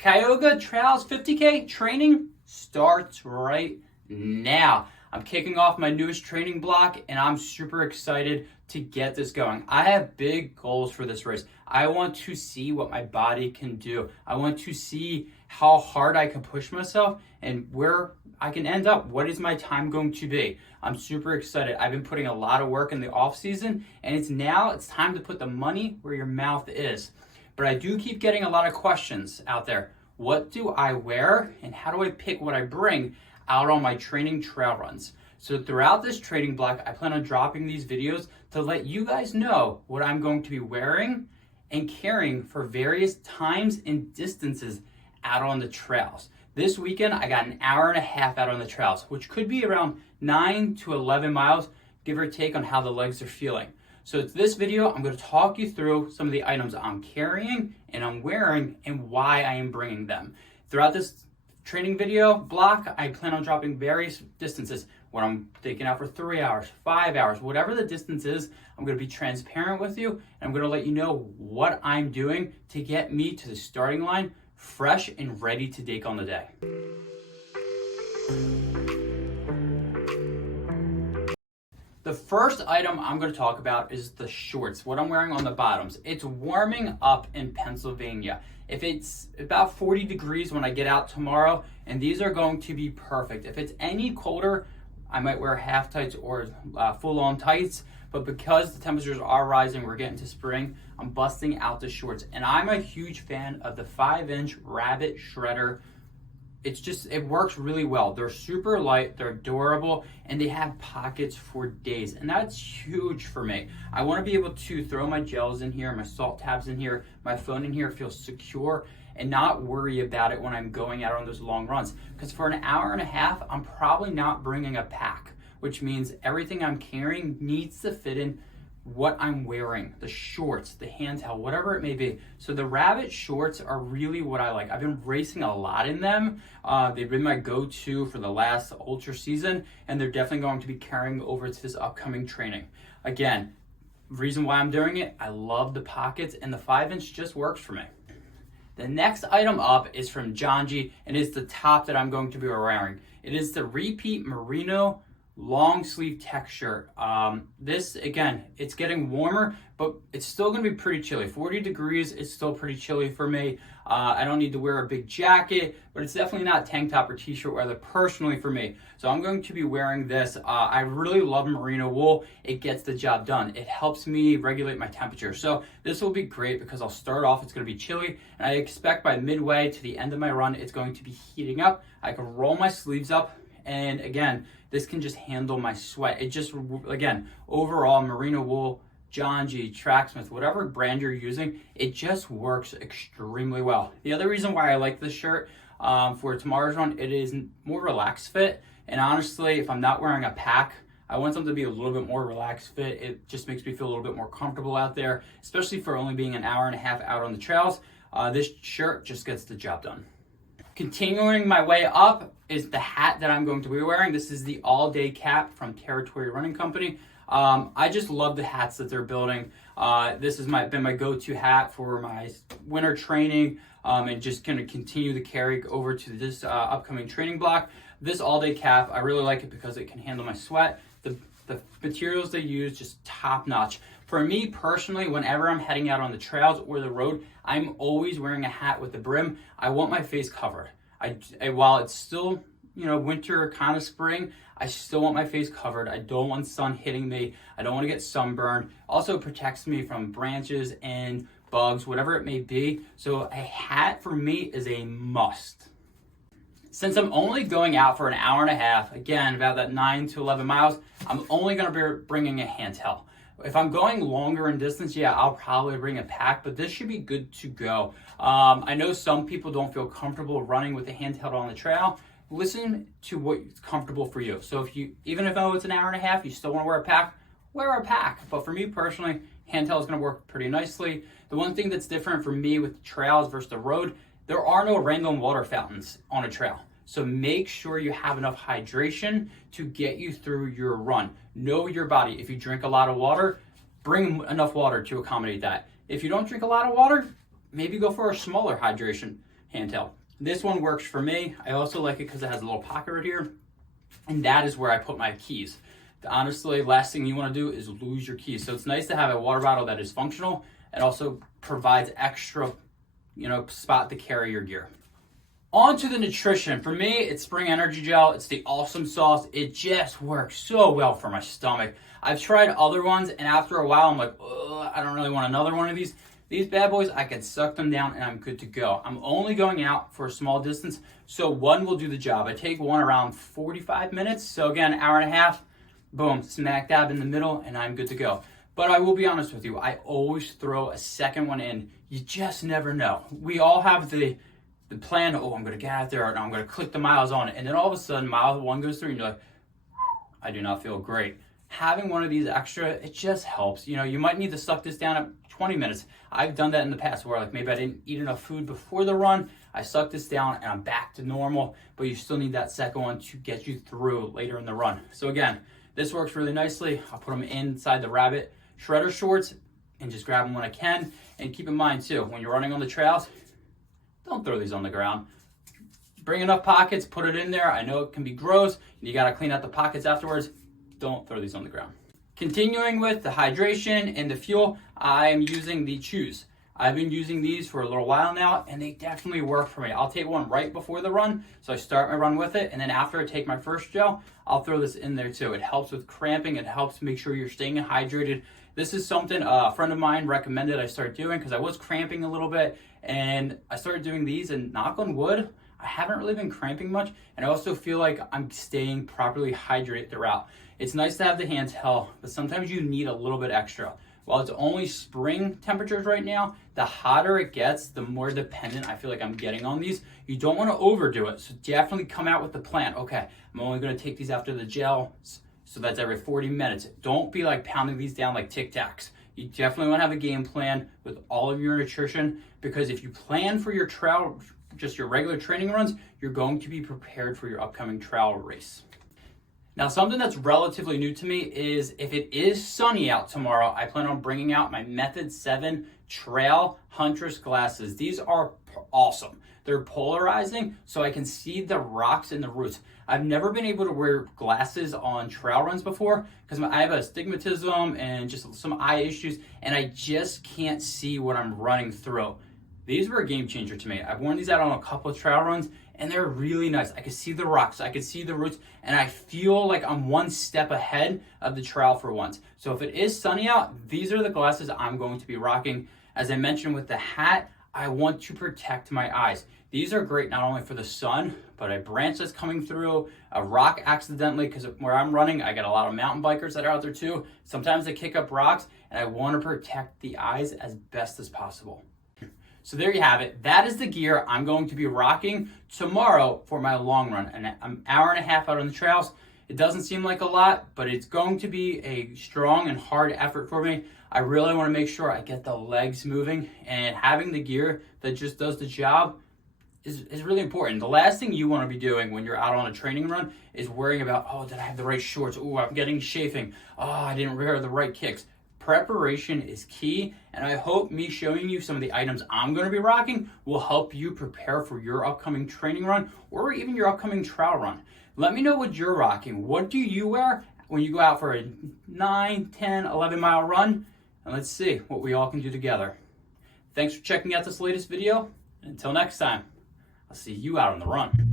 Cayuga Trail's 50K training starts right now. I'm kicking off my newest training block and I'm super excited to get this going. I have big goals for this race. I want to see what my body can do. I want to see how hard I can push myself and where I can end up. What is my time going to be? I'm super excited. I've been putting a lot of work in the off season and it's time to put the money where your mouth is. But I do keep getting a lot of questions out there. What do I wear and how do I pick what I bring out on my training trail runs? So throughout this training block, I plan on dropping these videos to let you guys know what I'm going to be wearing and carrying for various times and distances out on the trails. This weekend, I got an hour and a half out on the trails, which could be around 9 to 11 miles, give or take on how the legs are feeling. So this video, I'm going to talk you through some of the items I'm carrying and I'm wearing and why I am bringing them. Throughout this training video block, I plan on dropping various distances, what I'm taking out for 3 hours, 5 hours, whatever the distance is. I'm going to be transparent with you and I'm going to let you know what I'm doing to get me to the starting line fresh and ready to take on the day. The first item I'm going to talk about is the shorts, what I'm wearing on the bottoms. It's warming up in Pennsylvania. If it's about 40 degrees when I get out tomorrow, and these are going to be perfect. If it's any colder, I might wear half tights or full-on tights, but because the temperatures are rising, we're getting to spring, I'm busting out the shorts. And I'm a huge fan of the 5-inch Rabbit Shredder. It works really well. They're super light, they're durable, and they have pockets for days. And that's huge for me. I want to be able to throw my gels in here, my salt tabs in here, my phone in here, feel secure, and not worry about it when I'm going out on those long runs. Because for an hour and a half, I'm probably not bringing a pack, which means everything I'm carrying needs to fit in what I'm wearing, the shorts, the handheld, whatever it may be. So the Rabbit shorts are really what I like. I've been racing a lot in them. They've been my go-to for the last ultra season, and they're definitely going to be carrying over to this upcoming training. Again, reason why I'm doing it, I love the pockets, and the 5-inch just works for me. The next item up is from Janji, and it's the top that I'm going to be wearing. It is the Repeat Merino long sleeve tech shirt. This, again, it's getting warmer, but it's still going to be pretty chilly. 40 degrees is still pretty chilly for me. I don't need to wear a big jacket, but it's definitely not tank top or t-shirt weather personally for me. So I'm going to be wearing this. I really love merino wool. It gets the job done. It helps me regulate my temperature. So this will be great because I'll start off, it's going to be chilly, and I expect by midway to the end of my run, it's going to be heating up. I can roll my sleeves up, and again, this can just handle my sweat. It just, again, overall, merino wool, Janji, Tracksmith, whatever brand you're using, it just works extremely well. The other reason why I like this shirt for tomorrow's run, it is more relaxed fit. And honestly, if I'm not wearing a pack, I want something to be a little bit more relaxed fit. It just makes me feel a little bit more comfortable out there, especially for only being an hour and a half out on the trails. This shirt just gets the job done. Continuing my way up is the hat that I'm going to be wearing. This is the all-day cap from Territory Running Company. I just love the hats that they're building. This has been my go-to hat for my winter training, and just going to continue to carry over to this upcoming training block. This all-day cap, I really like it because it can handle my sweat. The materials they use, just top-notch. For me personally, whenever I'm heading out on the trails or the road, I'm always wearing a hat with the brim. I want my face covered. While it's still, winter, kind of spring, I still want my face covered. I don't want sun hitting me. I don't want to get sunburned. Also protects me from branches and bugs, whatever it may be. So a hat for me is a must. Since I'm only going out for an hour and a half, again, about that 9 to 11 miles, I'm only going to be bringing a handheld. If I'm going longer in distance, yeah, I'll probably bring a pack, but this should be good to go. I know some people don't feel comfortable running with a handheld on the trail. Listen to what's comfortable for you. So even if it's an hour and a half, you still want to wear a pack, wear a pack. But for me personally, handheld is going to work pretty nicely. The one thing that's different for me with trails versus the road, there are no random water fountains on a trail. So make sure you have enough hydration to get you through your run. Know your body. If you drink a lot of water, bring enough water to accommodate that. If you don't drink a lot of water, maybe go for a smaller hydration. Handheld. This one works for me. I also like it because it has a little pocket right here, and that is where I put my keys. Honestly, last thing you want to do is lose your keys. So it's nice to have a water bottle that is functional and also provides extra, spot to carry your gear. On to the nutrition. For me, it's Spring Energy Gel. It's the awesome sauce. It just works so well for my stomach. I've tried other ones, and after a while, I'm like, ugh, I don't really want another one of these. These bad boys, I can suck them down and I'm good to go. I'm only going out for a small distance, so one will do the job. I take one around 45 minutes, so again, hour and a half, boom, smack dab in the middle, and I'm good to go. But I will be honest with you, I always throw a second one in. You just never know. We all have the plan, I'm going to get out there and I'm going to click the miles on it. And then all of a sudden, mile one goes through and you're like, I do not feel great. Having one of these extra, it just helps. You might need to suck this down at 20 minutes. I've done that in the past where maybe I didn't eat enough food before the run. I suck this down and I'm back to normal, but you still need that second one to get you through later in the run. So again, this works really nicely. I'll put them inside the Rabbit Shredder shorts and just grab them when I can. And keep in mind too, when you're running on the trails, don't throw these on the ground. Bring enough pockets, put it in there. I know it can be gross. You got to clean out the pockets afterwards. Don't throw these on the ground. Continuing with the hydration and the fuel, I am using the Chews. I've been using these for a little while now, and they definitely work for me. I'll take one right before the run, so I start my run with it, and then after I take my first gel, I'll throw this in there too. It helps with cramping. It helps make sure you're staying hydrated. This is something a friend of mine recommended I start doing because I was cramping a little bit, and I started doing these, and knock on wood, I haven't really been cramping much, and I also feel like I'm staying properly hydrated throughout. It's nice to have the Handheld, but sometimes you need a little bit extra. While it's only spring temperatures right now, the hotter it gets, the more dependent I feel like I'm getting on these. You don't want to overdo it, so definitely come out with the plan. Okay, I'm only going to take these after the gels, so that's every 40 minutes. Don't be pounding these down like Tic Tacs. You definitely want to have a game plan with all of your nutrition, because if you plan for your trail, just your regular training runs, you're going to be prepared for your upcoming trail race. Now, something that's relatively new to me is if it is sunny out tomorrow, I plan on bringing out my Method 7 Trail Huntress glasses. These are awesome. They're polarizing, so I can see the rocks and the roots. I've never been able to wear glasses on trail runs before because I have astigmatism and just some eye issues, and I just can't see what I'm running through. These were a game changer to me. I've worn these out on a couple of trail runs, and they're really nice. I can see the rocks, I can see the roots, and I feel like I'm one step ahead of the trail for once. So if it is sunny out, these are the glasses I'm going to be rocking. As I mentioned with the hat, I want to protect my eyes. These are great not only for the sun, but a branch that's coming through, a rock accidentally, because where I'm running, I got a lot of mountain bikers that are out there too. Sometimes they kick up rocks, and I want to protect the eyes as best as possible. So there you have it. That is the gear I'm going to be rocking tomorrow for my long run. And I'm an hour and a half out on the trails. It doesn't seem like a lot, but it's going to be a strong and hard effort for me. I really want to make sure I get the legs moving, and having the gear that just does the job is really important. The last thing you want to be doing when you're out on a training run is worrying about, oh, did I have the right shorts? Oh, I'm getting chafing. Oh, I didn't wear the right kicks. Preparation is key, and I hope me showing you some of the items I'm going to be rocking will help you prepare for your upcoming training run or even your upcoming trail run. Let me know what you're rocking. What do you wear when you go out for a 9, 10, 11-mile run? And let's see what we all can do together. Thanks for checking out this latest video. Until next time, I'll see you out on the run.